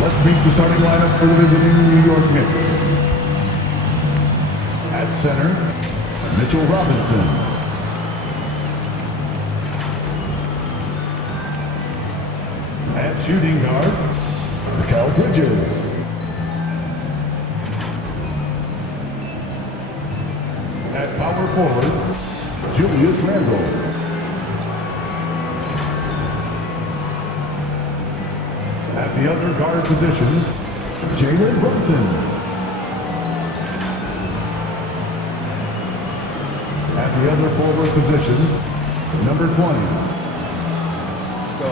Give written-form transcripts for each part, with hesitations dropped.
Let's meet the starting lineup for the visiting New York Knicks. At center, Mitchell Robinson. At shooting guard, Mikal Bridges. At power forward, Julius Randle. At the other guard position, Jalen Brunson. At the other forward position, number 20. Let's go.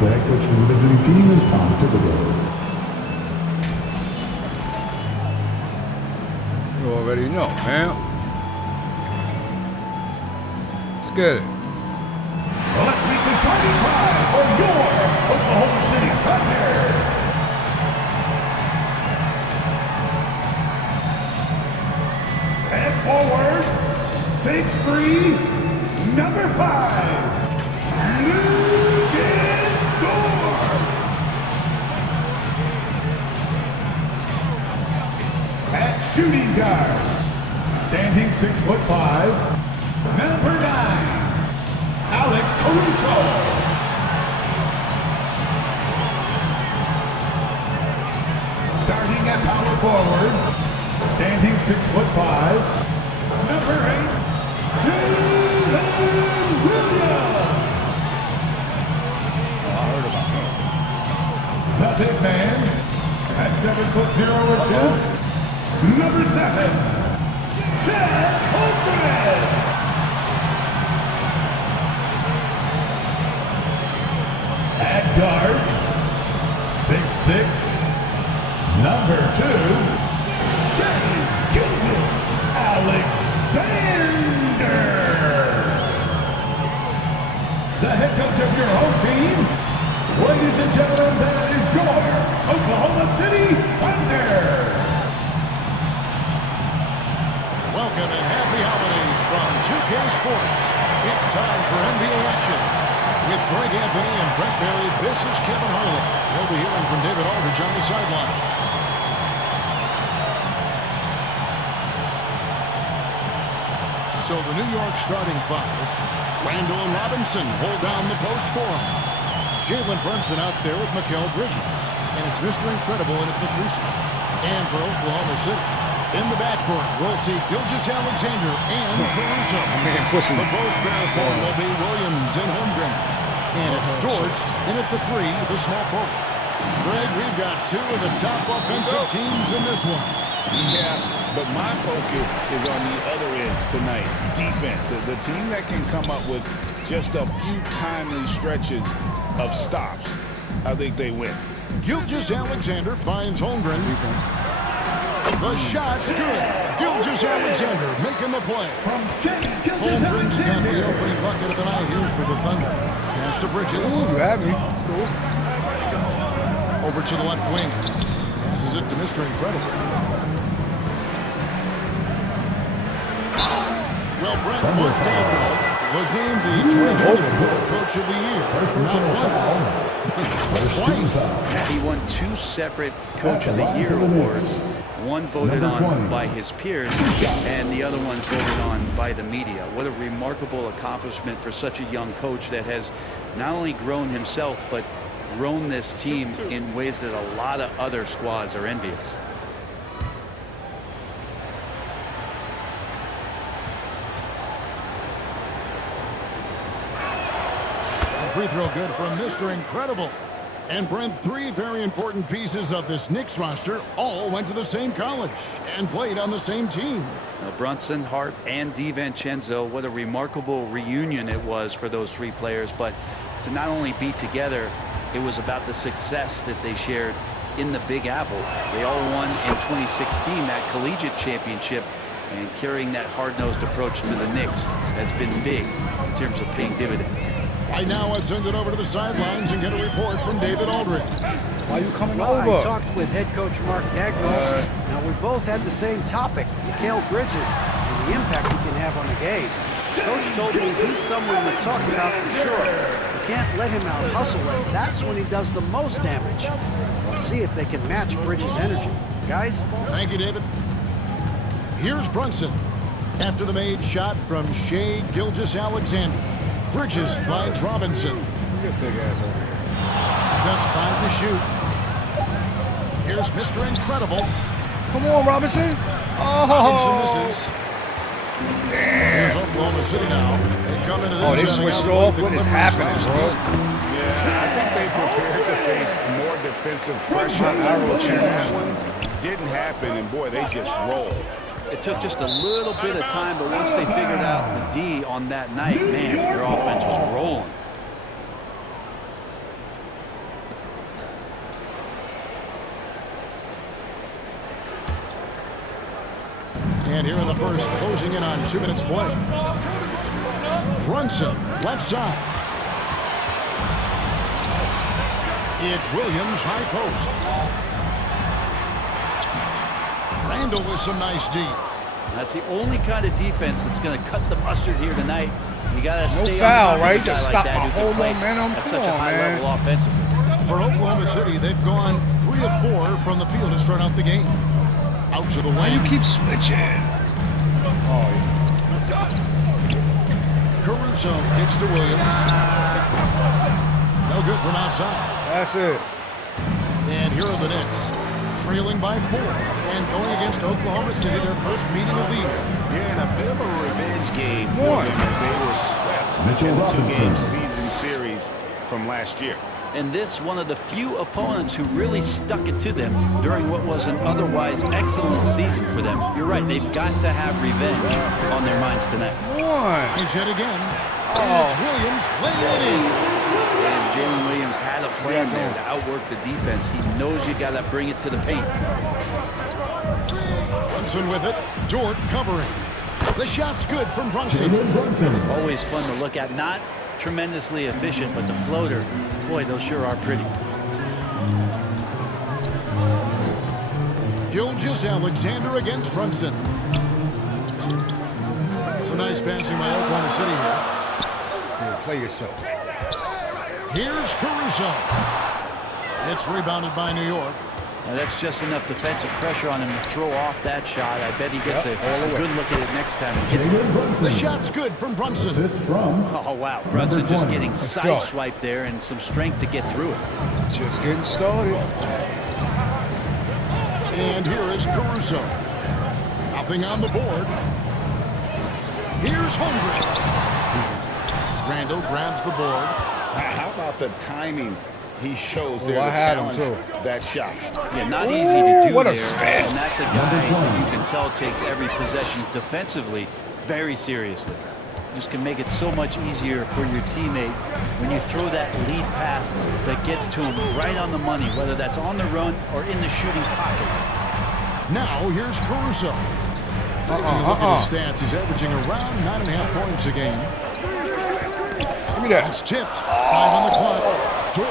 The head coach for the visiting team is Tom Thibodeau. You already know, man. Let's get it. Well, let's meet the starting five for your Oklahoma City Thunder. And forward, 6'3", number 5, Lucas Gore. At shooting guard, standing 6'5", number 9, Alex Caruso. Starting at power forward, standing 6'5", number 8, Jalen Williams. I heard about him. The big man at 7'0", number 7, Chad Holmgren. At guard, 6'6", number 2, Shai Gilgeous-Alexander. The head coach of your home team, ladies and gentlemen, that is your Oklahoma City Thunder. Welcome and happy holidays from 2K Sports. It's time for NBA action. With Greg Anthony and Brent Barry, this is Kevin Harlan. We'll be hearing from David Aldridge on the sideline. So the New York starting five. Randle and Robinson hold down the post for him. Jalen Brunson out there with Mikal Bridges. And it's Mr. Incredible in at the 3 slot. And for Oklahoma City, in the backcourt, we'll see Gilgeous-Alexander and Caruso. The post pair for will be Williams and Holmgren. And it's Dort in at the 3, the small forward. Greg, we've got 2 of the top offensive teams in this one. Yeah, but my focus is on the other end tonight, defense. The team that can come up with just a few timely stretches of stops, I think they win. Gilgeous-Alexander finds Holmgren. The shot's good. Gilgeous-Alexander making the play. Holmgren's got the opening bucket of the night here for the Thunder. Pass to Bridges. Ooh, you have me. That's cool. Over to the left wing. Passes it to Mr. Incredible. Well, Brent Gabriel was named the 2024 Coach of the Year. Not once, twice. He won 2 separate Coach of the Year awards. One voted on by his peers, and the other one voted on by the media. What a remarkable accomplishment for such a young coach that has not only grown himself, but grown this team in ways that a lot of other squads are envious. Free throw good from Mr. Incredible. And Brent, 3 very important pieces of this Knicks roster all went to the same college and played on the same team. Brunson, Hart, and DiVincenzo, what a remarkable reunion it was for those 3 players. But to not only be together, it was about the success that they shared in the Big Apple. They all won in 2016 that collegiate championship, and carrying that hard-nosed approach to the Knicks has been big in terms of paying dividends. Right now, let's send it over to the sidelines and get a report from David Aldridge. Why are you coming Well, over? I talked with head coach Mark Daigneault. Now, we both had the same topic, Mikal Bridges, and the impact he can have on the game. Coach told me he's someone to talk about for sure. Can't let him out-hustle us. That's when he does the most damage. Let's see if they can match Bridges' energy. Guys? Thank you, David. Here's Brunson. After the made shot from Shea Gilgeous-Alexander. Bridges finds Robinson. Get big ass over here. Just 5 to shoot. Here's Mr. Incredible. Come on, Robinson. Robinson Oh, misses. Here's Oklahoma City now. They come into this. oh, they setting switched out off. the What is Clippers happening, last bro? week. Yeah, I think they prepared to face more defensive pressure. In that one didn't happen, and boy, they just rolled. It took just a little bit of time, but once they figured out the D on that night, man, their offense was rolling. And here in the first, closing in on 2 minutes play. Brunson, left side. It's Williams, high post. Randall with some nice D. That's the only kind of defense that's going to cut the mustard here tonight. You got to stay foul, on top right? of a guy Just like stop that my who can whole play momentum. at Come such a on, high man. level offensively. For Oklahoma City, they've gone 3 of 4 from the field to start out the game. Out to the Why you wing. keep switching? Oh, yeah. Caruso kicks to Williams. No good from outside. That's it. And here are the Knicks, trailing by 4 and going against Oklahoma City, their first meeting of the year. Yeah, and a bit of a revenge game Come for on. them as they were swept Mitchell in the Robinson. 2-game season series from last year. And this, one of the few opponents who really stuck it to them during what was an otherwise excellent season for them. You're right, they've got to have revenge on their minds tonight. Come on. Nice hit again. And it's Williams laying it in. And Jalen Williams had a plan there to outwork the defense. He knows you got to bring it to the paint. Brunson with it. Dort covering. The shot's good from Brunson. Jalen Brunson. Always fun to look at. Not tremendously efficient, but the floater, boy, those sure are pretty. Gilgeous-Alexander against Brunson. Some nice passing by Oklahoma City here. Here, play yourself. Here's Caruso. It's rebounded by New York. Now that's just enough defensive pressure on him to throw off that shot. I bet he gets a good look at it next time he hits it. Jalen Brunson. The shot's good from Brunson. Assist from Oh, wow. Brunson just 20. getting go. sideswiped there and some strength to get through it. Just getting started. And here is Caruso. Nothing on the board. Here's Hungry. Randall grabs the board. How about the timing he shows Oh, there I to had him, challenge too. that shot? Yeah, not easy to do what a there. spin. And that's a guy that you can tell takes every possession defensively very seriously. Just can make it so much easier for your teammate when you throw that lead pass that gets to him right on the money, whether that's on the run or in the shooting pocket. Now here's Caruso. Taking a look at his stats, he's averaging around 9.5 points a game. Give me that. It's tipped. 5 on the clock. Dort.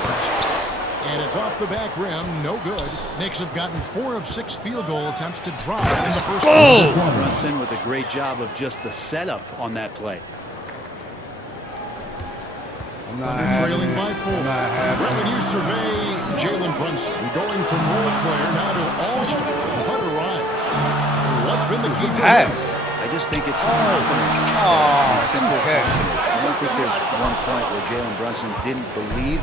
And it's off the back rim. No good. Knicks have gotten 4 of 6 field goal attempts to drop in the first quarter. Brunson with a great job of just the setup on that play. I'm not They're having trailing it. by 4. I'm not having Brett, when you survey Jalen Brunson, going from role player now to all-star, what a rise. What's been the key for him? Pass. I just think it's confidence. Oh, Simple okay. confidence. I don't think there's one point where Jalen Brunson didn't believe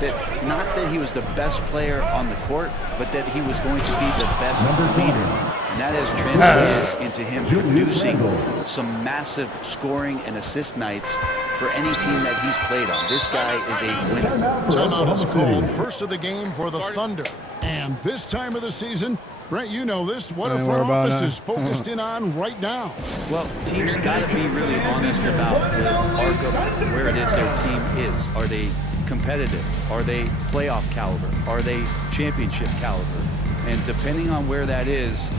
that, not that he was the best player on the court, but that he was going to be the best leader. And that has translated into him producing some massive scoring and assist nights for any team that he's played on. This guy is a winner. Timeout for Timeout is Oklahoma called. City. First of the game for the Thunder. And this time of the season, Brent, you know this. What I are ain't front worried about office that. is focused in on right now? Well, teams got to be really honest about the arc of where it is their team is. Are they competitive? Are they playoff caliber? Are they championship caliber? And depending on where that is,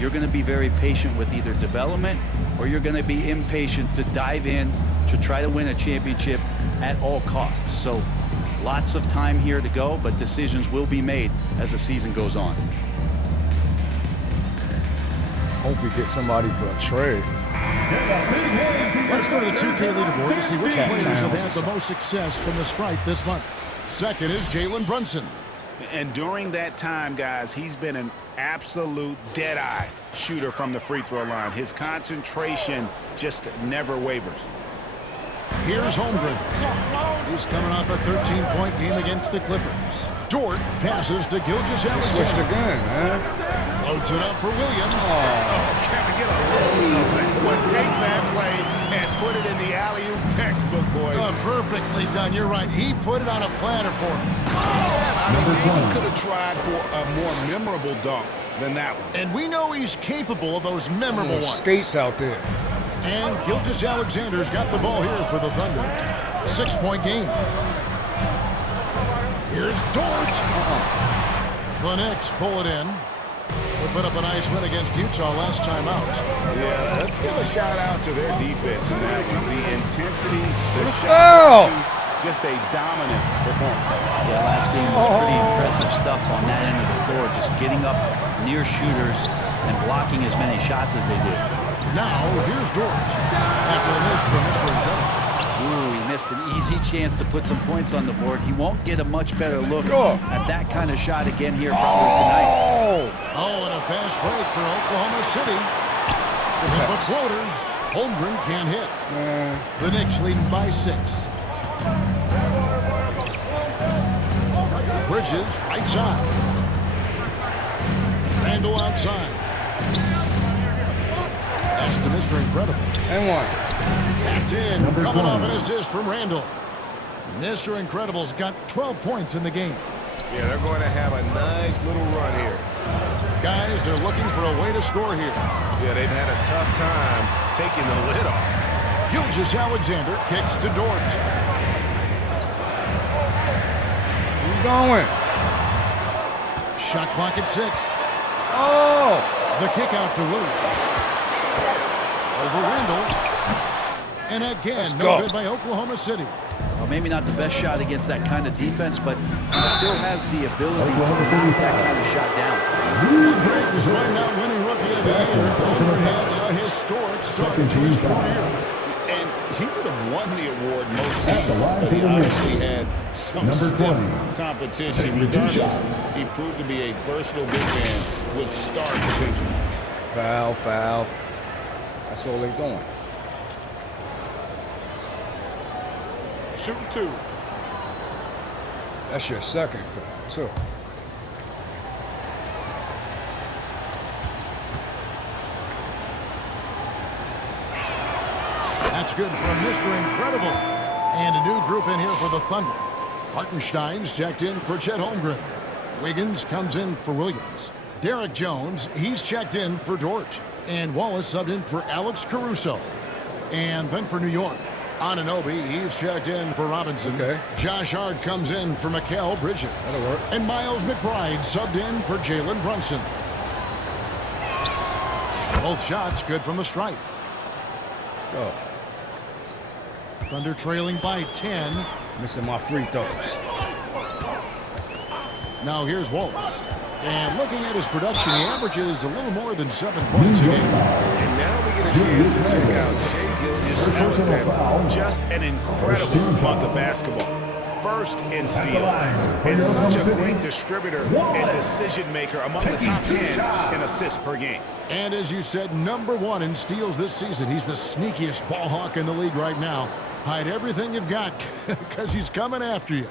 you're going to be very patient with either development or you're going to be impatient to dive in to try to win a championship at all costs. So lots of time here to go, but decisions will be made as the season goes on. Hope we get somebody for a trade. Let's go to the 2K leaderboard to see which Cat players have Towns had or the most success from the stripe this month. Second is Jalen Brunson. And during that time, guys, he's been an absolute dead-eye shooter from the free throw line. His concentration just never wavers. Here's Holmgren. He's coming off a 13-point game against the Clippers. Dort passes to Switched Gilgeous-Alexander. again, man. Floats it up for Williams. Can we get a hold of it? Well, take that play and put it in the alley-oop textbook, boys. Perfectly done. You're right. He put it on a platter for him. I mean, maybe could have tried for a more memorable dunk than that one. And we know he's capable of those memorable ones. Skates out there. And Gilgeous-Alexander's got the ball here for the Thunder. 6-point game. Here's Dort. The Knicks pull it in. They put up a nice win against Utah last time out. Yeah, let's give a shout out to their defense in that one. The intensity, the Foul! shot, just a dominant performance. Yeah, last game was pretty impressive stuff on that end of the floor. Just getting up near shooters and blocking as many shots as they did. Now, here's Dort. After the miss from Mr. Incredible. Ooh, he missed an easy chance to put some points on the board. He won't get a much better look at that kind of shot again here probably tonight. Oh, and a fast break for Oklahoma City. With the floater, Holmgren can't hit. The Knicks leading by 6. Bridges, right side. Randall outside. Pass to Mr. Incredible. And one. That's in. Coming off an assist from Randall. Mr. Incredible's got 12 points in the game. Yeah, they're going to have a nice little run here. Guys, they're looking for a way to score here. Yeah, they've had a tough time taking the lid off. Gilgeous-Alexander kicks to Dort. Who's going? Shot clock at 6. Oh! The kick out to Williams. Over Randall. And again, no good by Oklahoma City. Well, maybe not the best shot against that kind of defense, but he still has the ability to knock that kind of shot down. Griggs is right now winning Rookie of the Year. Overhead, a historic start to his career. And he would have won the award most seasons, but he obviously had some stiff competition. Regardless, he proved to be a versatile big man with star potential. Foul, foul. That's all they're doing. Shooting 2. That's your second foul, too. That's good from Mr. Incredible. And a new group in here for the Thunder. Hartenstein's checked in for Chet Holmgren. Wiggins comes in for Williams. Derek Jones, he's checked in for Dort. And Wallace subbed in for Alex Caruso. And then for New York, Anunoby, he's checked in for Robinson. Okay. Josh Hart comes in for Mikal Bridges. That'll work. And Miles McBride subbed in for Jalen Brunson. Both shots good from the stripe. Let's go. Thunder trailing by 10. Missing my free throws. Now here's Wallace. And looking at his production, he averages a little more than 7 points a game. And now we get a chance to check out Shai Gilgeous-Alexander. Just an incredible month of basketball. First in steals. And such a great distributor and decision maker among the top 10 in assists per game. And as you said, #1 in steals this season. He's the sneakiest ball hawk in the league right now. Hide everything you've got because he's coming after you.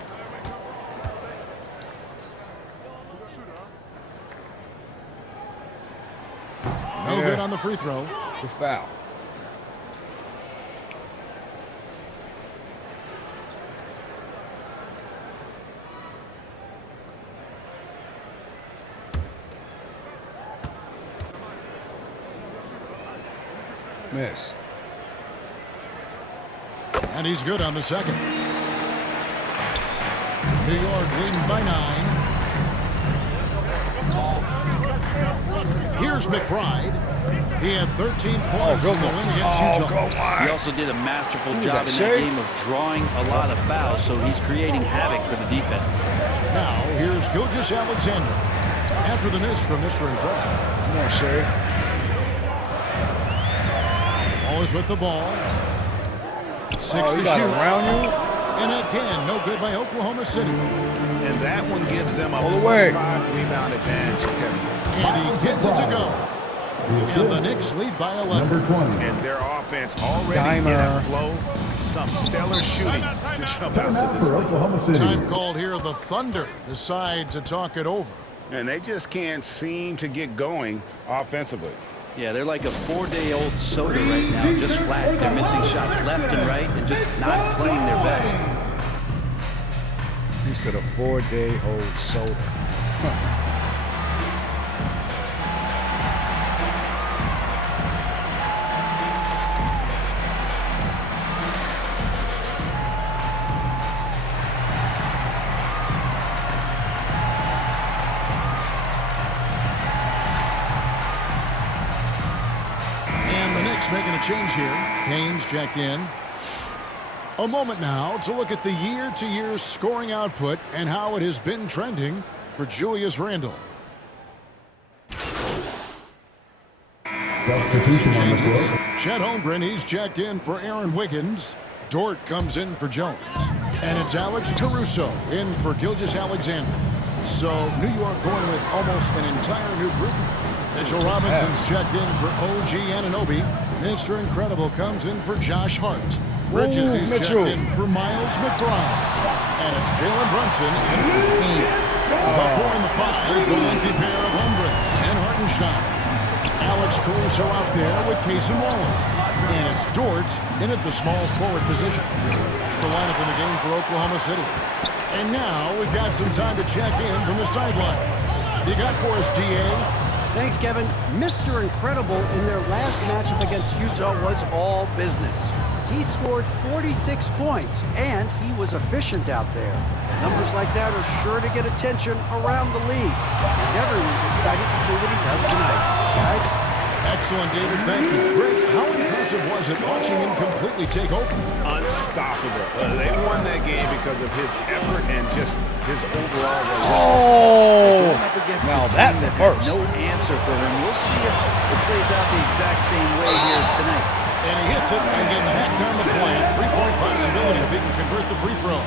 No good on the free throw. The foul. Miss. And he's good on the second. New York leading by 9. Here's McBride. He had 13 points in the win against Utah. He also did a masterful job in that game of drawing a lot of fouls, so he's creating havoc for the defense. Now, here's Gilgeous-Alexander. After the miss from Mr. Incredible. Come on, Shai. Wallace with the ball. 6 Oh, to he got shoot. around you? And again, no good by Oklahoma City. And that one gives them a All the way. +5 rebound advantage, Kevin. And he gets it to go. And the Knicks lead by 11. Number 20. And their offense already in a flow. Some stellar shooting to jump out Timeout to this for lead. Oklahoma City. Time called here. The Thunder decide to talk it over. And they just can't seem to get going offensively. Yeah, they're like a 4-day-old soda right now, just flat. They're missing shots left and right and just not playing their best. He said a 4-day-old soda. Making a change here. Haynes checked in. A moment now to look at the year-to-year scoring output and how it has been trending for Julius Randle. Substitution on the Changes. court. Chet Holmgren, he's checked in for Aaron Wiggins. Dort comes in for Jones. And it's Alex Caruso in for Gilgeous-Alexander. So New York going with almost an entire new group. Mitchell Robinson's checked in for OG Anunoby. Mr. Incredible comes in for Josh Hart. Bridges is checked in for Miles McBride. And it's Jalen Brunson in for Payne. The 4 and the 5, the lengthy pair of Holmgren and Hartenstein. Alex Caruso out there with Casey Wallace. And it's Dort in at the small forward position. It's the lineup in the game for Oklahoma City. And now we've got some time to check in from the sidelines. You got for us, DA? Thanks, Kevin. Mr. Incredible in their last matchup against Utah was all business. He scored 46 points, and he was efficient out there. Numbers like that are sure to get attention around the league, and everyone's excited to see what he does tonight. Guys? Excellent, David. Thank you. Greg, how impressive was it watching him completely take over? Unstoppable. They won that game because of his effort and just his overall Oh! Going up against Now a team that's a that had first. no answer for him. We'll see if it plays out the exact same way here tonight. And he hits it and gets hacked on the play. Three-point possibility if he can convert the free throw.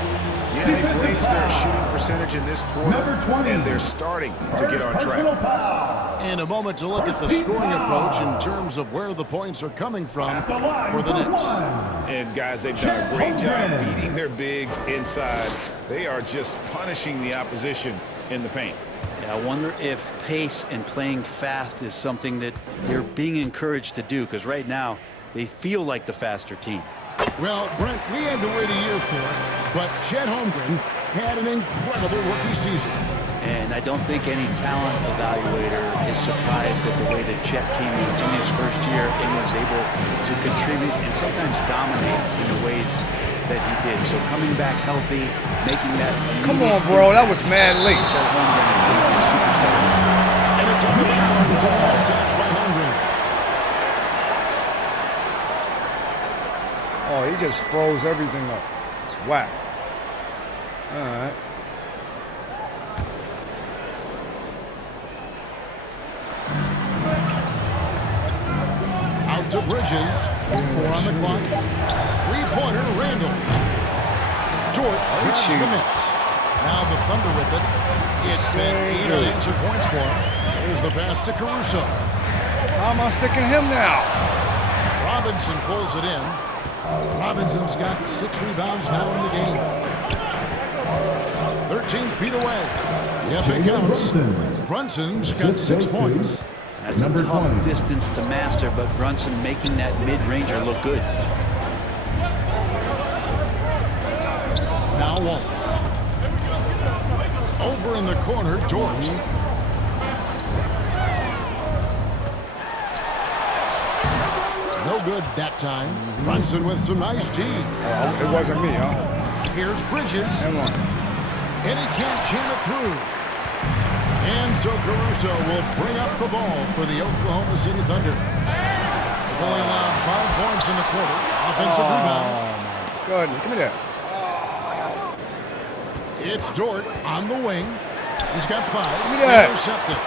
Yeah, they've raised their shooting percentage in this quarter, Number 20. and they're starting to get on Personal track. foul. And a moment to look at the scoring approach in terms of where the points are coming from At the line for the for Knicks. one. And guys, they've done a great job feeding their bigs inside. They are just punishing the opposition in the paint. Yeah, I wonder if pace and playing fast is something that they're being encouraged to do, because right now they feel like the faster team. Well, Brent, we had to wait a year for it, but Chet Holmgren had an incredible rookie season. And I don't think any talent evaluator is surprised at the way that Chet came in his first year and was able to contribute and sometimes dominate in the ways that he did. So coming back healthy, making that... Come on, bro. That was mad late. Chet Holmgren is going to be a superstar. And it's on the bounce. It's a last touch by Holmgren. Oh, he just froze everything up. It's whack. All right. Out to Bridges. 4 on the clock. Three-pointer, Randle. Dort catches the miss. Now the Thunder with it. It's been 8 unanswered points for him. Here's the pass to Caruso. How am I sticking him now? Robinson pulls it in. Robinson's got 6 rebounds now in the game. 13 feet away. Yep, it counts. Brunson's got 6 points. That's a tough distance to master, but Brunson making that mid-ranger look good. Now Wallace. Over in the corner, Dort. No good that time. Brunson with some nice D. Oh, it wasn't me, huh? Here's Bridges. Come on. And he can't jam it through. And so Caruso will bring up the ball for the Oklahoma City Thunder. They've only allowed 5 points in the quarter. Offensive rebound. Oh, my goodness. Give me that. It's Dort on the wing. He's got 5. Give me that. Intercepted.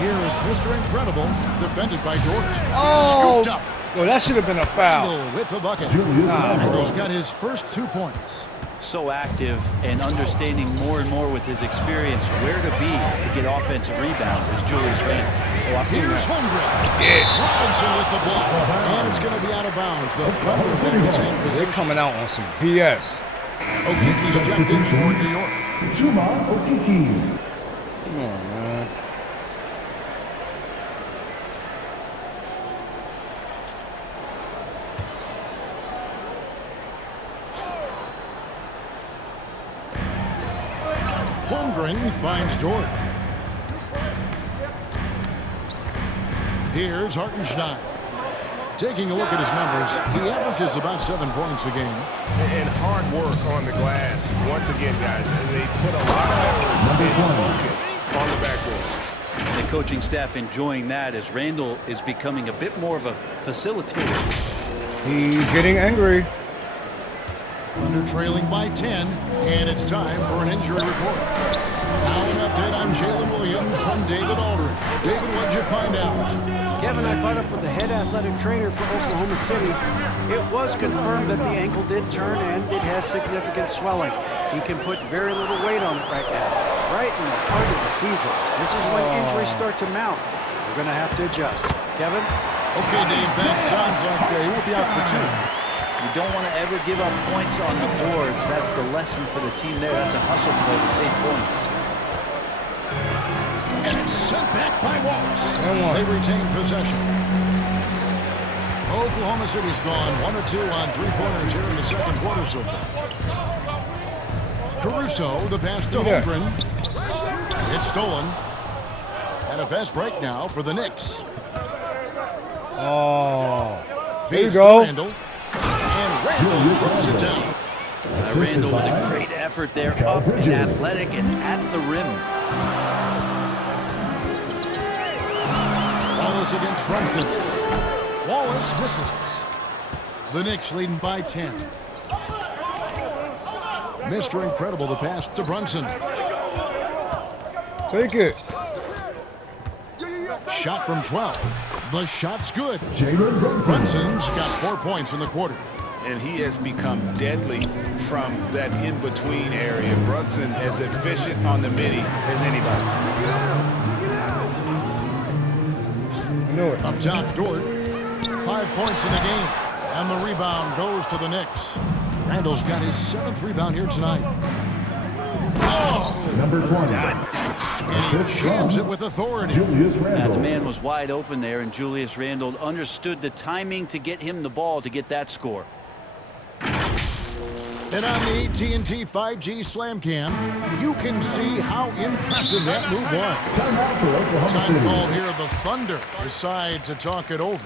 Here is Mr. Incredible, defended by Dort. Oh, Scooped up. well, that should have been a foul. Randle with the bucket. Nah, Randle's got his first 2 points. So active and understanding more and more with his experience where to be to get offensive rebounds is Julius Randle. Oh, I see Here's that. Holmgren. Robinson with the block. And it's going to be out of bounds. The Thunder will retain They're possession. coming out on some BS. Okike's checked in for New York. Chuma Okeke. Come on, man. Holmgren finds Dort. Here's Hartenstein. Taking a look at his numbers, he averages about 7 points a game. And hard work on the glass. Once again, guys, they put a lot of effort and focus on the backboard. And the coaching staff enjoying that as Randle is becoming a bit more of a facilitator. He's getting angry. Thunder trailing by 10, and it's time for an injury report. Now an update on Jalen Williams from David Aldridge. David, what'd you find out? Kevin, I caught up with the head athletic trainer for Oklahoma City. It was confirmed that the ankle did turn and it has significant swelling. He can put very little weight on it right now, right in the heart of the season. This is when injuries start to mount. We're going to have to adjust. Kevin? Okay, Dave, that sounds like he will be out for 2. You don't want to ever give up points on the boards. That's the lesson for the team there. That's a hustle play to save points. And it's sent back by Wallace. Come on. They retain possession. Oklahoma City's gone 1 or 2 on 3-pointers here in the second quarter so far. Caruso, the pass to Yeah. Holmgren. It's stolen. And a fast break now for the Knicks. Oh, there you Feeds go. to Randle. And Randle throws it down. Randle with a great effort there, up and athletic and at the rim. Wallace against Brunson. Wallace misses. The Knicks leading by 10. Mr. Incredible, the pass to Brunson. Take it. Shot from 12. The shot's good. Jalen Brunson. Brunson's got 4 points in the quarter. And he has become deadly from that in-between area. Brunson as efficient on the midi as anybody. I knew it. Up top, Dort. 5 points in the game. And the rebound goes to the Knicks. Randle's got his 7th rebound here tonight. Oh! Number 20. And he jams it with authority. Julius Now, Randle. the man was wide open there, and Julius Randle understood the timing to get him the ball to get that score. And on the AT&T 5G Slam Cam, you can see how impressive that move was. Timeout for Oklahoma Time City. call here. The Thunder decide to talk it over.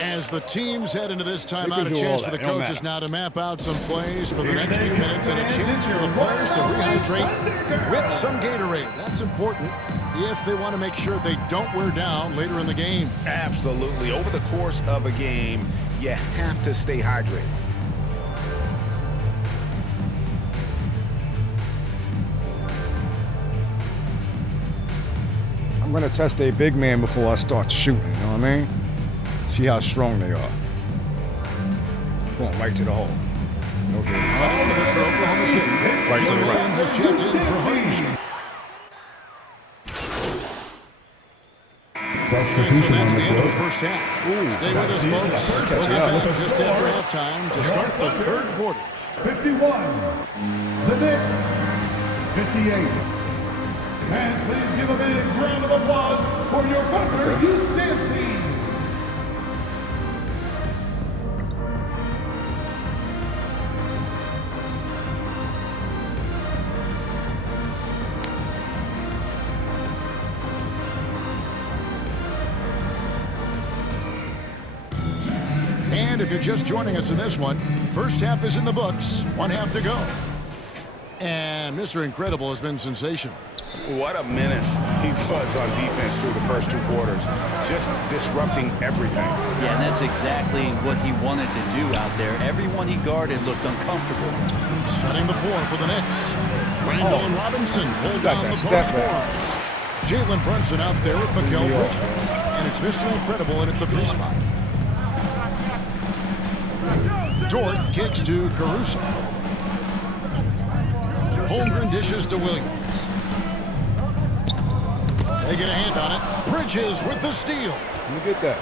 As the teams head into this timeout, a do chance all for the that. It don't coaches matter. now to map out some plays for the next few minutes and a chance for the players to rehydrate with some Gatorade. That's important if they want to make sure they don't wear down later in the game. Absolutely. Over the course of a game, you have to stay hydrated. I'm going to test a big man before I start shooting, you know what I mean? See how strong they are. Going right to the hole. Okay. For Oklahoma City, Right to the right. Williams is checked in for Hartenstein. And so Substitution that's on the the end of the court. first half. Stay with us, folks. We'll get back just after halftime to start the third quarter. 51. The Knicks. 58. And please give a big round of applause for your Thunder Youth Dance Team. And if you're just joining us in this one, first half is in the books, 1 half to go. And Mr. Incredible has been sensational. What a menace he was on defense through the first 2 quarters. Just disrupting everything. Yeah, and that's exactly what he wanted to do out there. Everyone he guarded looked uncomfortable. Setting the floor for the Knicks. Randle and Robinson hold got down that the step post back. for him. Jalen Brunson out there with Mikal Bridges. And it's Mr. Incredible in at the 3 spot. Dort kicks to Caruso. Holmgren dishes to Williams. They get a hand on it. Bridges with the steal. Let me get that.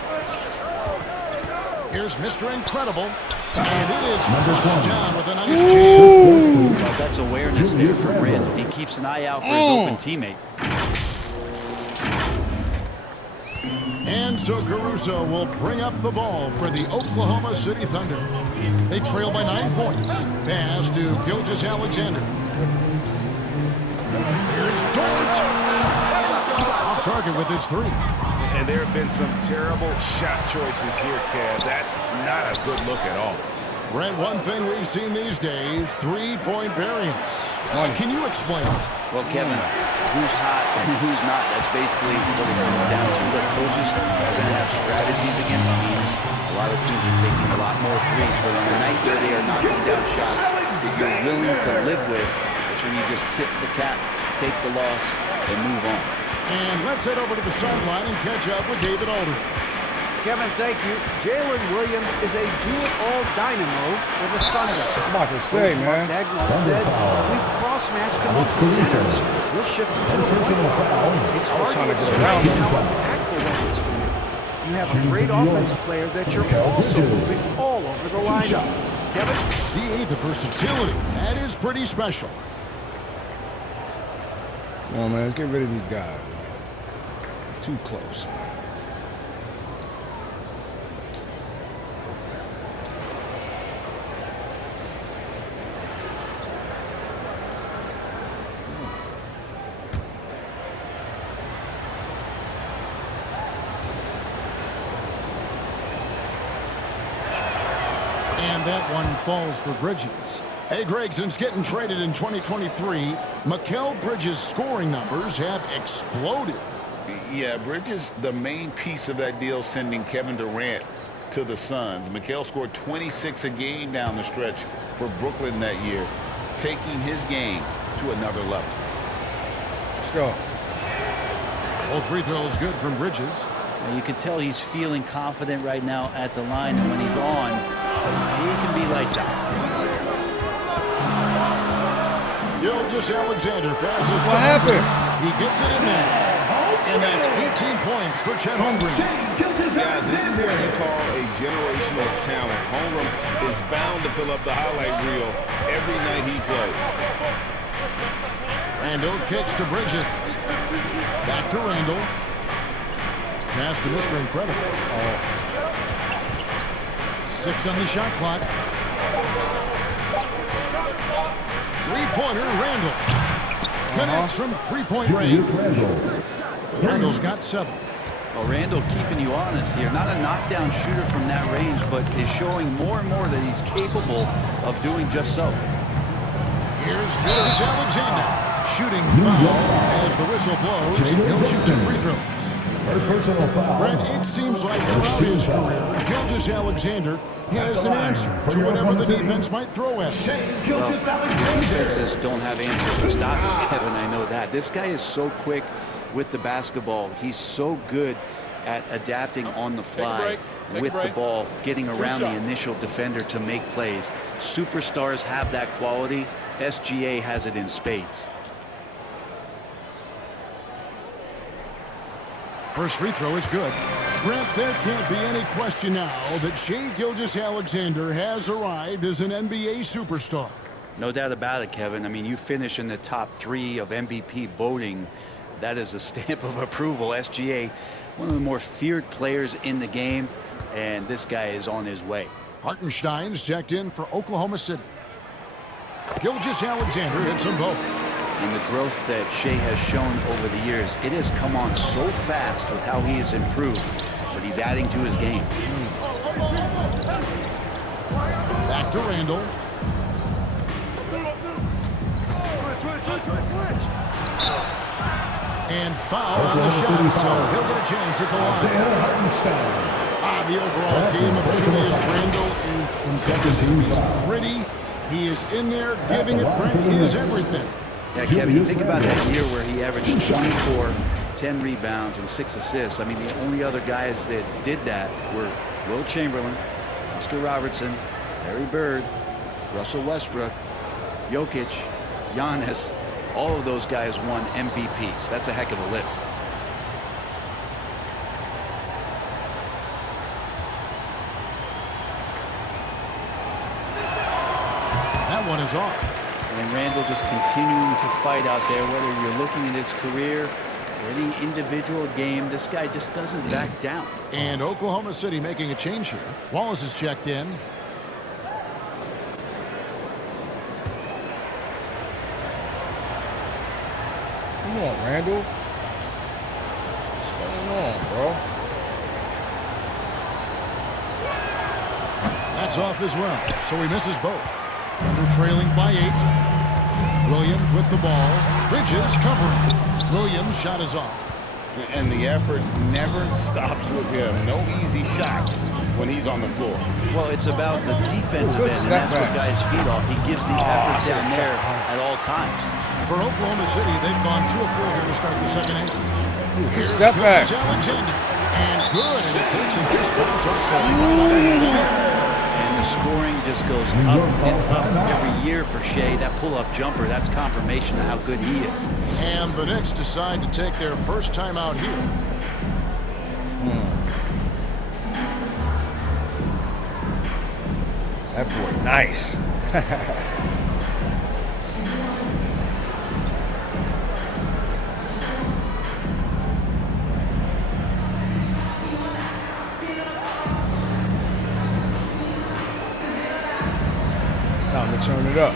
Here's Mr. Incredible. And it is flushed down with a nice jam. Well, that's awareness there from Randall. He keeps an eye out for his open teammate. And so Caruso will bring up the ball for the Oklahoma City Thunder. They trail by 9 points. Pass to Gilgeous-Alexander. Here's Dort. Off target with his 3. And there have been some terrible shot choices here, Kev. That's not a good look at all. Brent, one thing we've seen these days, 3-point variance. Can you explain it? Well, Kevin, who's hot and who's not, that's basically what it comes down to. Look, coaches are going to have strategies against teams. A lot of teams are taking a lot more threes, but on a night where they are knocking down shots that you're willing to live with, that's when you just tip the cap, take the loss, and move on. And let's head over to the sideline and catch up with David Aldridge. Kevin, thank you. Jalen Williams is a do-it-all dynamo for the Thunder. I'm about to say, man. Dagnall said, we've cross-matched him with the centers. We'll shift him to the point guard. It's hard to explain how impactful that is for you. You have a great offensive player that you're also moving all over the lineup. Kevin? The versatility. That is pretty special. Come on, man. Let's get rid of these guys. Too close. And that one falls for Bridges. Hey, Greg, since getting traded in 2023, Mikal Bridges' scoring numbers have exploded. Yeah, Bridges, the main piece of that deal, sending Kevin Durant to the Suns. Mikal scored 26 a game down the stretch for Brooklyn that year, taking his game to another level. Let's go. Both free throws good from Bridges. And you can tell he's feeling confident right now at the line, and when he's on, he can be lights out. Gilgeous-Alexander passes. What happened? He gets it in there. And that's 18 points for Chet Holmgren. Guys, this is what you call a generational talent. Holmgren is bound to fill up the highlight reel every night he plays. Randall kicks to Bridges. Back to Randall. Pass to Mr. Incredible. 6 on the shot clock. Three-pointer, Randall. Connects from three-point range. Randall's got 7. Well, Randall keeping you honest here. Not a knockdown shooter from that range, but is showing more and more that he's capable of doing just so. Here's Gilgeous-Alexander. Shooting foul as the whistle blows. He'll shoot 2 free throws. First personal foul. Brent, it seems like throughout his career, Gilgeous-Alexander has an answer to whatever the defense might throw at him. Well, defenses don't have answers to stop him, Kevin. I know that. This guy is so quick with the basketball. He's so good at adapting on the fly with the ball, getting around the initial defender to make plays. Superstars have that quality. SGA has it in spades. First free throw is good. Brent, there can't be any question now that Shai Gilgeous-Alexander has arrived as an NBA superstar. No doubt about it, Kevin. I mean, you finish in the top 3 of MVP voting. That is a stamp of approval. SGA, one of the more feared players in the game, and this guy is on his way. Hartenstein's checked in for Oklahoma City. Gilgeous-Alexander hits them both. And the growth that Shai has shown over the years, it has come on so fast with how he has improved, but he's adding to his game. Back to Randall. And foul on the shot, so he'll get a chance at the line. The overall game of Julius Randle is impeccable. He's gritty. He is in there giving it. Brent, he is everything. Yeah, Kevin, you think about that year where he averaged 24, 10 rebounds and 6 assists. I mean, the only other guys that did that were Will Chamberlain, Oscar Robertson, Larry Bird, Russell Westbrook, Jokic, Giannis. All of those guys won MVPs. That's a heck of a list. That one is off. And Randall just continuing to fight out there, whether you're looking at his career or any individual game. This guy just doesn't back down. And Oklahoma City making a change here. Wallace is checked in. Come on, Randall. What's going on, bro? That's off as well, so he misses both. Thunder trailing by 8. Williams with the ball. Bridges covering. Williams' shot is off. And the effort never stops with him. No easy shots when he's on the floor. Well, it's about the defensive Good end, and step that's what back. guys feed off. He gives the effort down there at all times. For Oklahoma City, they've gone 2 of 4 here to start the second half. Here's step back. Alexander. And good, and it takes him his bounce off the And the scoring just goes up and up every year for Shea. That pull-up jumper, that's confirmation of how good he is. And the Knicks decide to take their first time out here. That boy, nice. It's time to turn it up.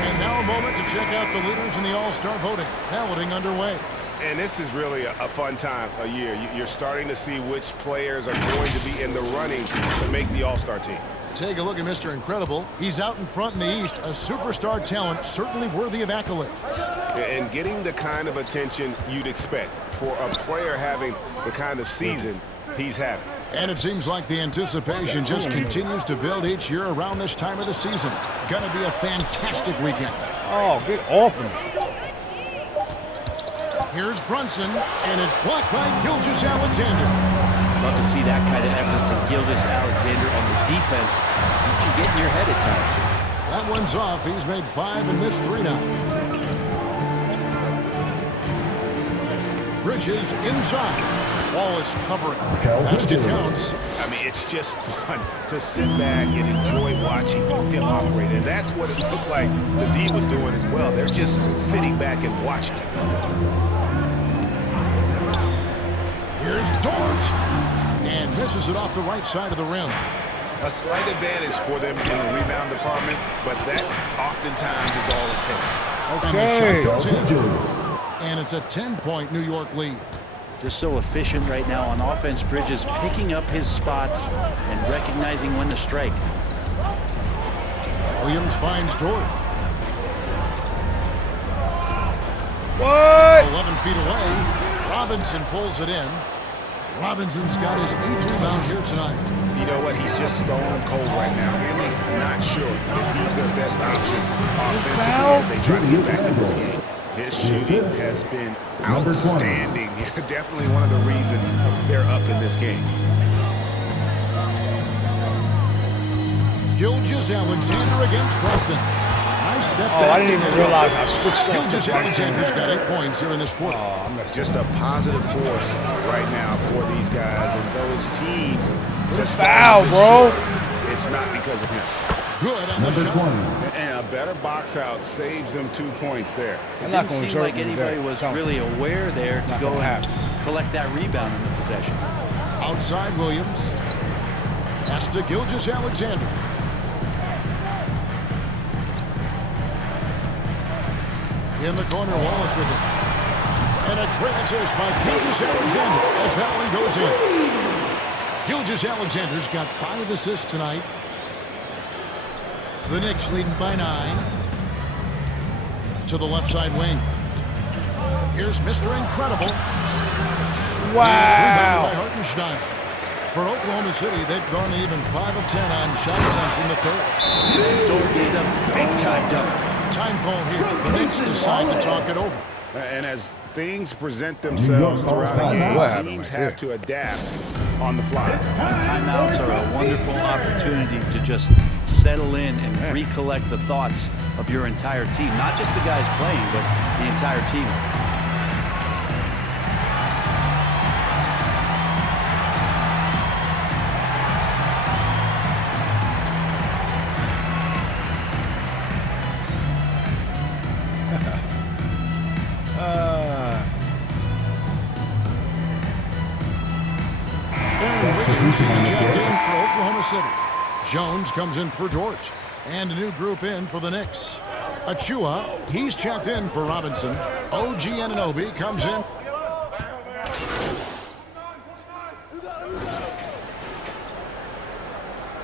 And now a moment to check out the leaders in the All-Star voting. Balloting underway. And this is really a fun time of year. You're starting to see which players are going to be in the running to make the All-Star team. Take a look at Mr. Incredible. He's out in front in the East, a superstar talent, certainly worthy of accolades. And getting the kind of attention you'd expect for a player having the kind of season he's having. And it seems like the anticipation just continues to build each year around this time of the season. Gonna be a fantastic weekend. Oh, get off him. Here's Brunson, and it's blocked by Gilgeous Alexander. Love to see that kind of effort from Gilgeous Alexander on the defense. You can get in your head at times. That one's off. He's made 5 and missed 3 now. Bridges inside. Wallace covering. Basket counts. I mean, it's just fun to sit back and enjoy watching him operate. And that's what it looked like the D was doing as well. They're just sitting back and watching. Here's Dort. And misses it off the right side of the rim. A slight advantage for them in the rebound department, but that oftentimes is all it takes. And the Okay. shot goes in. And it's a 10-point New York lead. Just so efficient right now on offense. Bridges picking up his spots and recognizing when to strike. Williams finds Dort. What? 11 feet away. Robinson pulls it in. Robinson's got his 8th rebound here tonight. You know what? He's just stone cold right now. Really not sure if he's their best option offensively as they try to get back in this game. His shooting has been outstanding. Definitely one of the reasons they're up in this game. Gilgeous Alexander against Brunson. Nice step back. Oh, I didn't even realize I switched off. Gilgeous Alexander's got 8 points here in this quarter. Oh, I messed Just a positive force right now for these guys. And though his team is foul, bro. it's not because of him. Good on the Number shot. 20. And a better box out saves them 2 points there. It I'm not didn't going seem to like anybody was really aware there to go and collect that rebound in the possession. Outside Williams. Pass to Gilgeous Alexander. In the corner, Wallace with it. And a great assist by Gilgeous Alexander as that one goes in. Gilgeous Alexander's got 5 assists tonight. The Knicks leading by 9. To the left side wing. Here's Mr. Incredible. It's rebounded by Hartenstein. For Oklahoma City, they've gone even 5 of 10 on shot attempts in the third. Dort with a big-time dunk. time call here. The Knicks decide to talk it over. And as things present themselves throughout the game, teams have to adapt on the fly. Timeouts are a wonderful opportunity to just settle in and recollect the thoughts of your entire team. Not just the guys playing, but the entire team. He's checked in for Oklahoma City. Jones comes in for George. And a new group in for the Knicks. Achua, he's checked in for Robinson. OG Anunoby comes in.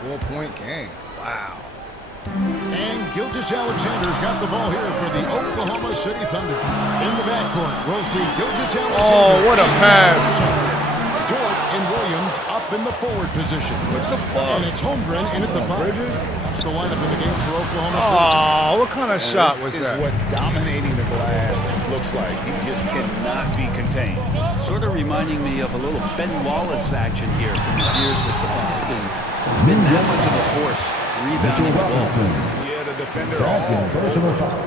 Four-point game. Wow. And Gilgeous-Alexander's got the ball here for the Oklahoma City Thunder. In the backcourt, we'll see Gilgeous-Alexander. Oh, what a pass. Dort and Williams up in the forward position. What the fuck? And it's Holmgren in at the 5. That's the lineup in the game for Oklahoma City. Oh, what kind of shot was This that? is what dominating the glass looks like. He just cannot be contained. Sort of reminding me of a little Ben Wallace action here from his years with the Pistons. He's been that much of a force rebounding the ball. Yeah, the defender. Second personal foul.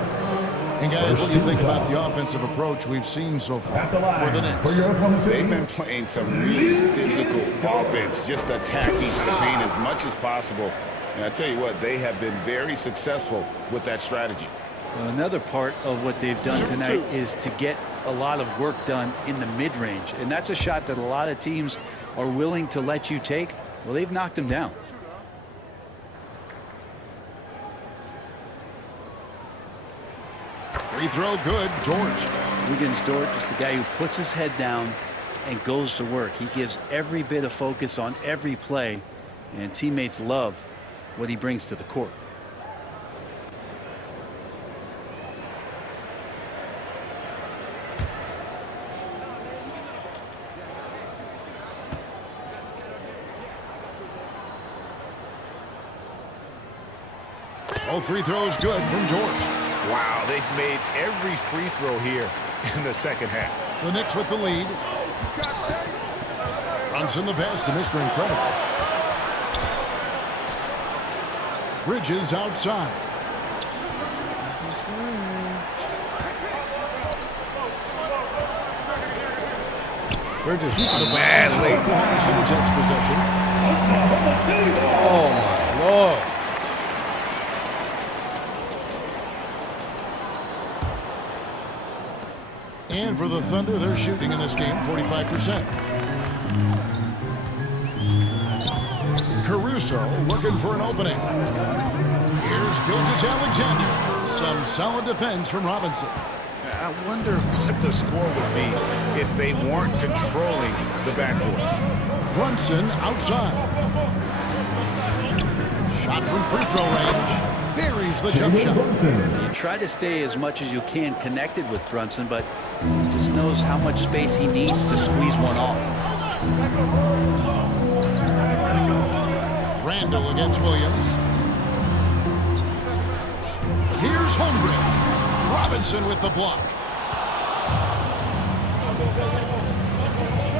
And guys, what do you think about the offensive approach we've seen so far for the Knicks? For your Oklahoma City. They've been playing some really physical offense, just attacking the paint as much as possible. And I tell you what, they have been very successful with that strategy. Well, another part of what they've done tonight is to get a lot of work done in the mid-range. And that's a shot that a lot of teams are willing to let you take. Well, they've knocked them down. Free throw good, George. Wiggins Dort is the guy who puts his head down and goes to work. He gives every bit of focus on every play, and teammates love what he brings to the court. Both free throws good from George. Wow, they've made every free throw here in the second half. The Knicks with the lead. Brunson the pass to Mr. Incredible. Bridges outside. Bridges Badly. Oklahoma City takes possession. Oh, my Lord. And for the Thunder, they're shooting in this game 45%. Caruso looking for an opening. Here's Gilgeous-Alexander. Some solid defense from Robinson. I wonder what the score would be if they weren't controlling the backboard. Brunson outside. Shot from free throw range. Buries the jump shot. You try to stay as much as you can connected with Brunson, but he just knows how much space he needs to squeeze one off. Randall against Williams. Here's Holmgren. Robinson with the block.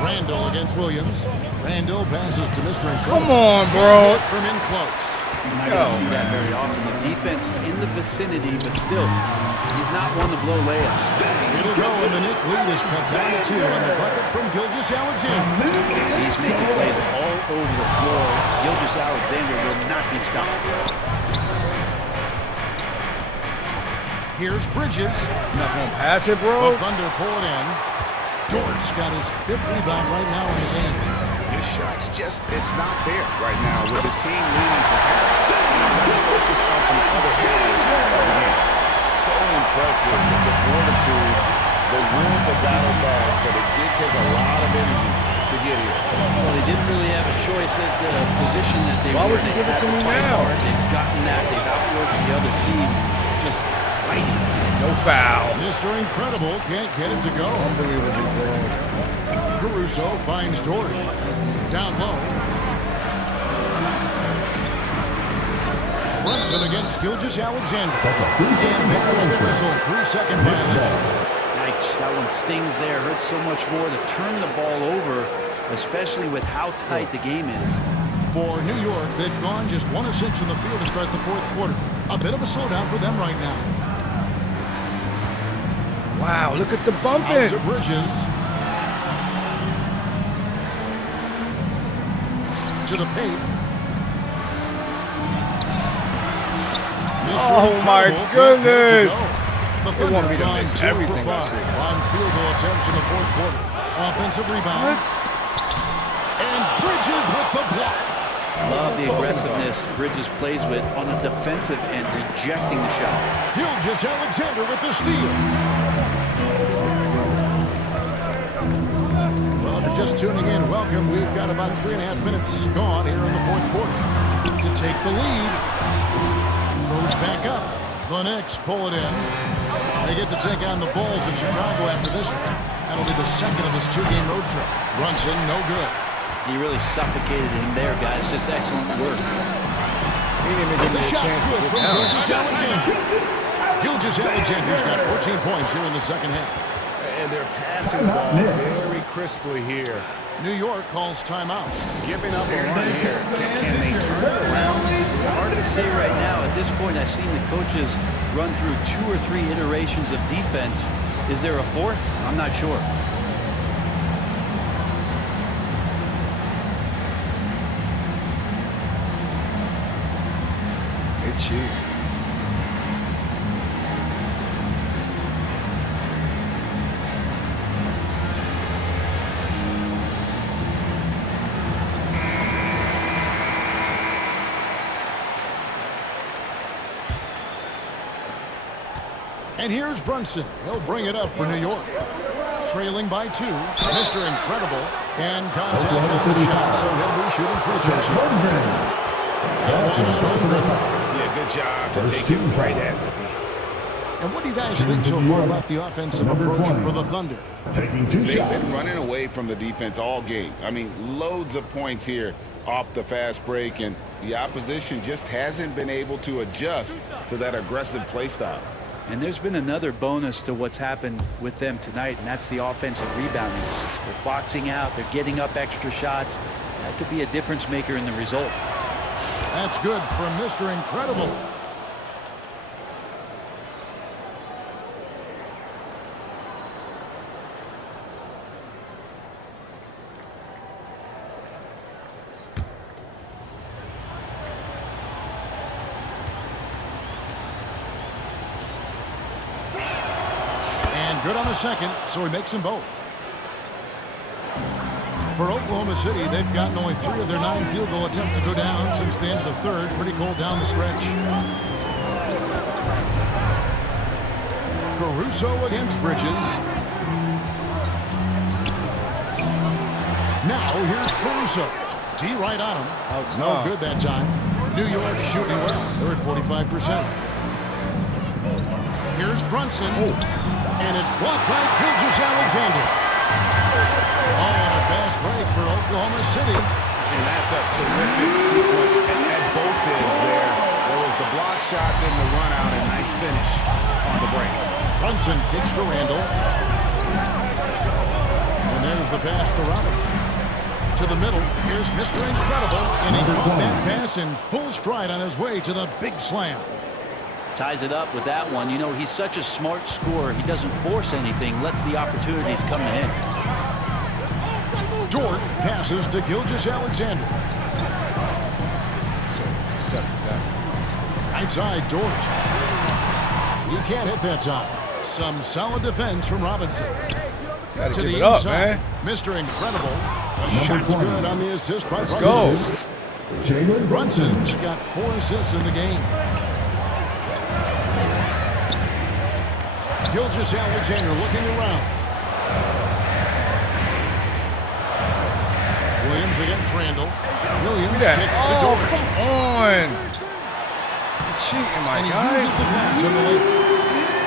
Randall against Williams. Randall passes to Mr. Incredible. Come on, bro. From in close. You're not going to see that very often. The defense in the vicinity, but still, he's not one to blow layups. It'll go, and the Knicks lead is cut down to 2 on the bucket from Gilgeous-Alexander. He's making plays all over the floor. Gilgeous-Alexander will not be stopped. Here's Bridges. You're not going to pass it, bro? The Thunder pull it in. George got his 5th rebound right now in the game. His shot's just, it's not there right now with his team leading perhaps. Let's focus on some other areas of the game. So impressive with the fortitude, the will to battle back, but it did take a lot of energy to get here. Well, they didn't really have a choice at the position that they Why were. would you They give it had to me fight now? hard. They've gotten that. They've outworked the other team. Just fighting. No foul. Mr. Incredible can't get it to go. Unbelievable, bro. Caruso finds Dort. Down low. Brunson against Gilgeous Alexander. That's a 3-second And there's the violation. whistle. 3-second Knicks violation. ball. Yikes, that one stings there. Hurts so much more to turn the ball over, especially with how tight the game is. For New York, they've gone just 1 of 6 in the field to start the fourth quarter. A bit of a slowdown for them right now. Wow, look at the Out bumping. to Bridges. To the paint. Oh, my goodness. The They want me Thunder to gone miss 2 for everything I 5 see. on field goal attempts in the fourth quarter. Offensive rebound. And Bridges with the block. Love the aggressiveness Bridges plays with on the defensive end, rejecting the shot. Gilgeous Alexander with the steal. Well, if you're just tuning in, welcome. We've got about 3.5 minutes gone here in the fourth quarter. To take the lead. Goes back up. The Knicks pull it in. They get to take on the Bulls in Chicago after this one. That'll be the second of this 2-game road trip. Brunson, no good. He really suffocated him there, guys. Just excellent work. He didn't even give The me a shot's chance to good get from down. Gilgeous Alexander. Gilgeous Alexander's got 14 points here in the second half. And they're passing the ball very crisply here. New York calls timeout. Giving up a run here. Can they turn it around? Hard to say right now. At this point, I've seen the coaches run through 2 or 3 iterations of defense. Is there a fourth? I'm not sure. They cheat. And here's Brunson. He'll bring it up for New York. Trailing by 2. Mr. Incredible. And contact on the shot, so he'll be shooting free throws. Yeah, good job to take it right at the D. And what do you guys think so far about the offensive approach for the Thunder? Taking 2 They've shots. been running away from the defense all game. I mean, loads of points here off the fast break, and the opposition just hasn't been able to adjust to that aggressive play style. And there's been another bonus to what's happened with them tonight, and that's the offensive rebounding. They're boxing out. They're getting up extra shots. That could be a difference maker in the result. That's good from Mr. Incredible. And good on the second, so he makes them both. For Oklahoma City, they've gotten only 3 of their 9 field goal attempts to go down since the end of the third. Pretty cold down the stretch. Caruso against Bridges. Now here's Caruso. D right on him. Out No top. good that time. New York shooting well. They're at 45%. Here's Brunson. And it's blocked by Gilgeous Alexander. Oh, and a fast break for Oklahoma City. And that's a terrific sequence at both ends there. There was the block shot, then the run out, and nice finish on the break. Brunson kicks to Randall. And there's the pass to Robinson. To the middle, here's Mr. Incredible, and he caught that pass in full stride on his way to the big slam. Ties it up with that one. You know, he's such a smart scorer. He doesn't force anything, lets the opportunities come to him. Dort passes to Gilgeous Alexander. So intercepted that. Outside Dort. He can't hit that time. Some solid defense from Robinson. Gotta To give the it up, inside, man. Mr. Incredible. The shot's 20. good on the assist by Let's Brunson. go. Jalen Brunson's got 4 assists in the game. Gilgeous Alexander looking around. Williams against Randall. Williams Look at kicks that. to Oh, Dort. come on. You're cheating, my And he guy. uses the pass on the lane.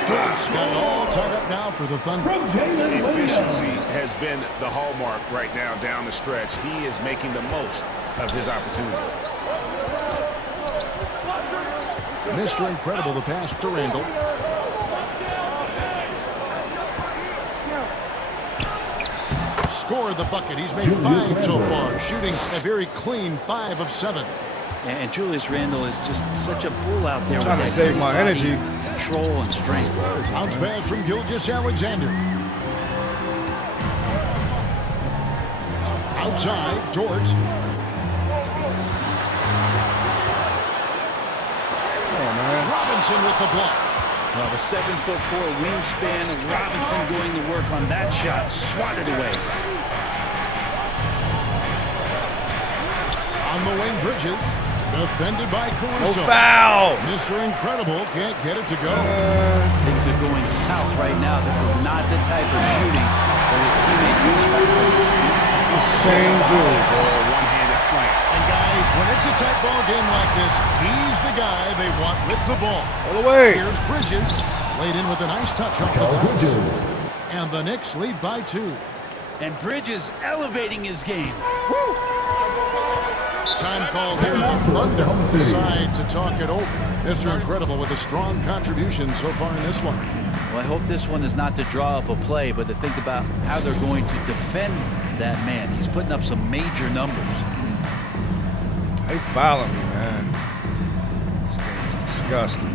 Dort's got it all tied up now for the Thunder. from Jalen Efficiency has been the hallmark right now down the stretch. He is making the most of his opportunity. Mr. Incredible, the pass to Randall. Scored the bucket. He's made 5 so far, shooting a very clean 5 of 7. And Julius Randle is just such a bull out there. Trying to save my energy. Control and strength. Bounce pass from Gilgeous-Alexander. Outside, Dort. Robinson with the block. Well, the 7'4" wingspan of Robinson going to work on that shot. Swatted away. On the wing, Bridges. Defended by Caruso. No foul. Mr. Incredible can't get it to go. Things are going south right now. This is not the type of shooting that his teammates expect from him. The same dude. One-handed slam. And guys, when it's a tight ball game like this, he's the guy they want with the ball. All the way. Here's Bridges, laid in with a nice touch off the glass. And the Knicks lead by 2. And Bridges elevating his game. Woo! Time called here. The Thunder decide to talk it over. Mr. Incredible with a strong contribution so far in this one. Well, I hope this one is not to draw up a play, but to think about how they're going to defend that man. He's putting up some major numbers. They fouling me, man. This game is disgusting.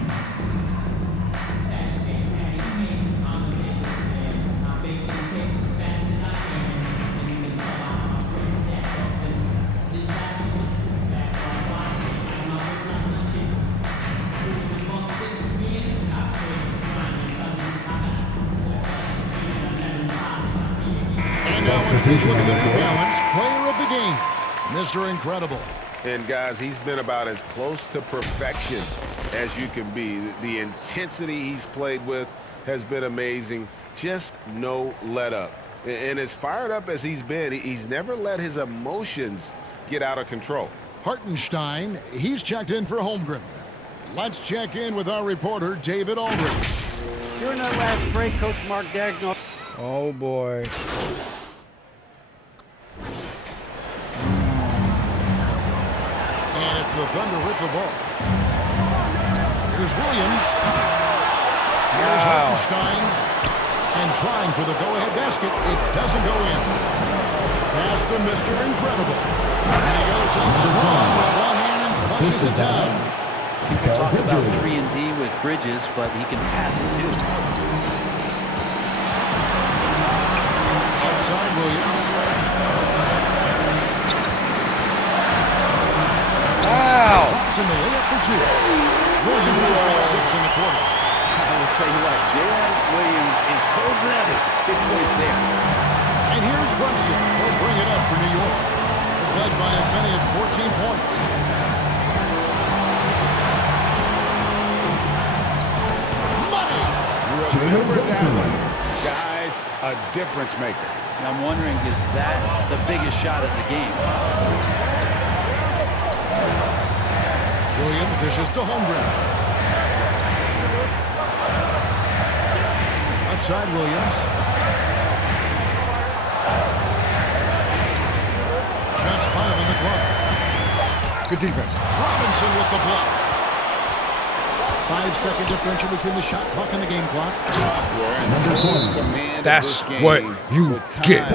Player of the game, Mr. Incredible. And guys, he's been about as close to perfection as you can be. The intensity he's played with has been amazing. Just no let up. And as fired up as he's been, he's never let his emotions get out of control. Hartenstein, he's checked in for Holmgren. Let's check in with our reporter, David Aldridge. During that last break, Coach Mark Daigneault. Oh, boy. And it's the Thunder with the ball. Here's Williams. Here's Hartenstein. And trying for the go-ahead basket. It doesn't go in. Pass to Mr. Incredible. And he goes up strong with one hand and flushes it down. You can talk about 3-and-D with Bridges, but he can pass it too. Outside Williams. Wow. Pops in the layup for 2. Williams has got 6 in the quarter. I will tell you what, Jalen Williams is cold-blooded. Big points there. And here's Brunson. He'll bring it up for New York. They've led by as many as 14 points. Money! Remember that one. Guys, a difference maker. Now I'm wondering, is that the biggest shot of the game? Williams dishes to Holmgren. Left side, Williams. Just 5 on the clock. Good defense. Robinson with the block. 5-second differential between the shot clock and the game clock. That's what you get.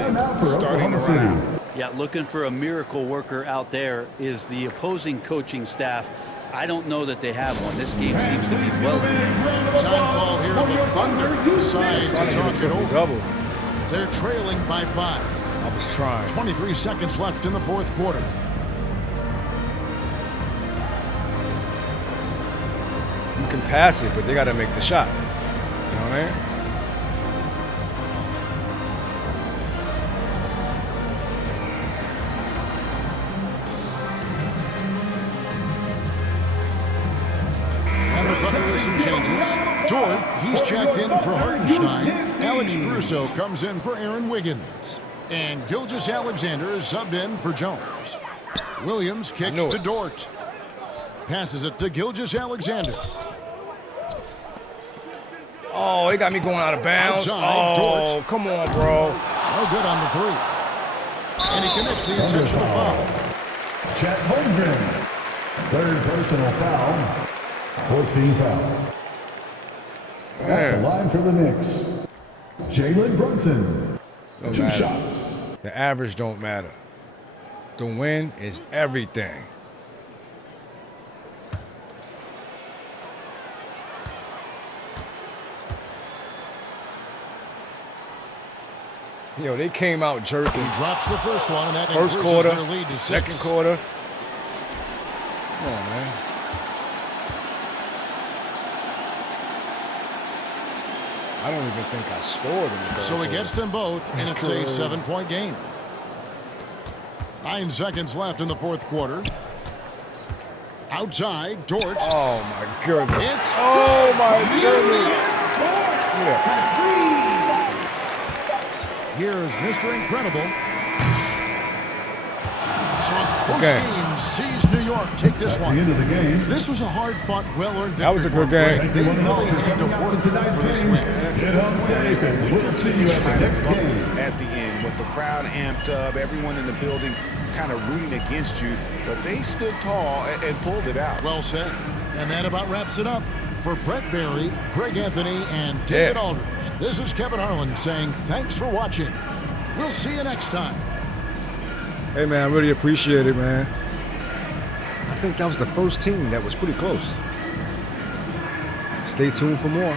Starting around. Yeah, looking for a miracle worker out there is the opposing coaching staff. I don't know that they have one. This game seems to be well. Time call here. The Thunder decide to talk it over. Double. They're trailing by 5. I was trying. 23 seconds left in the 4th quarter. You can pass it, but they got to make the shot. You know what I mean? And the Thunder with some changes. Dort, he's checked in for Hartenstein. Alex Caruso comes in for Aaron Wiggins. And Gilgeous-Alexander is subbed in for Jones. Williams kicks to Dort. Passes it to Gilgeous-Alexander. Oh, he got me going out of bounds. Outside, Oh, Dort. come on, bro. No good on the 3. And he commits the intentional foul. Chet Holmgren. Third personal foul. Fourth team foul. At the line for the Knicks, Jalen Brunson. Don't 2 matter. shots. The average don't matter. The win is everything. Yo, they came out jerking. He drops the first one, and that First increases quarter, their lead to 6. second quarter. Come on, man. I don't even think I scored in the third So he quarter. gets them both, and it's a Screw. 7-point game. 9 seconds left in the fourth quarter. Outside, Dort. Oh, my goodness. It's Oh, good my from the goodness. end. Yeah. Here's Mr. Incredible. So both Okay. teams sees New York take this That's the one. end of the game. This was a hard-fought, well-earned victory. That was a good for them. game. They really had to work for this win. Get home safe, and we'll see you at the next game. At the end, with the crowd amped up, everyone in the building kind of rooting against you, but they stood tall and pulled it out. Well said. And that about wraps it up. For Brett Barry, Greg Anthony, and David Aldridge, this is Kevin Harlan saying thanks for watching. We'll see you next time. Hey, man, I really appreciate it, man. I think that was the first team that was pretty close. Stay tuned for more.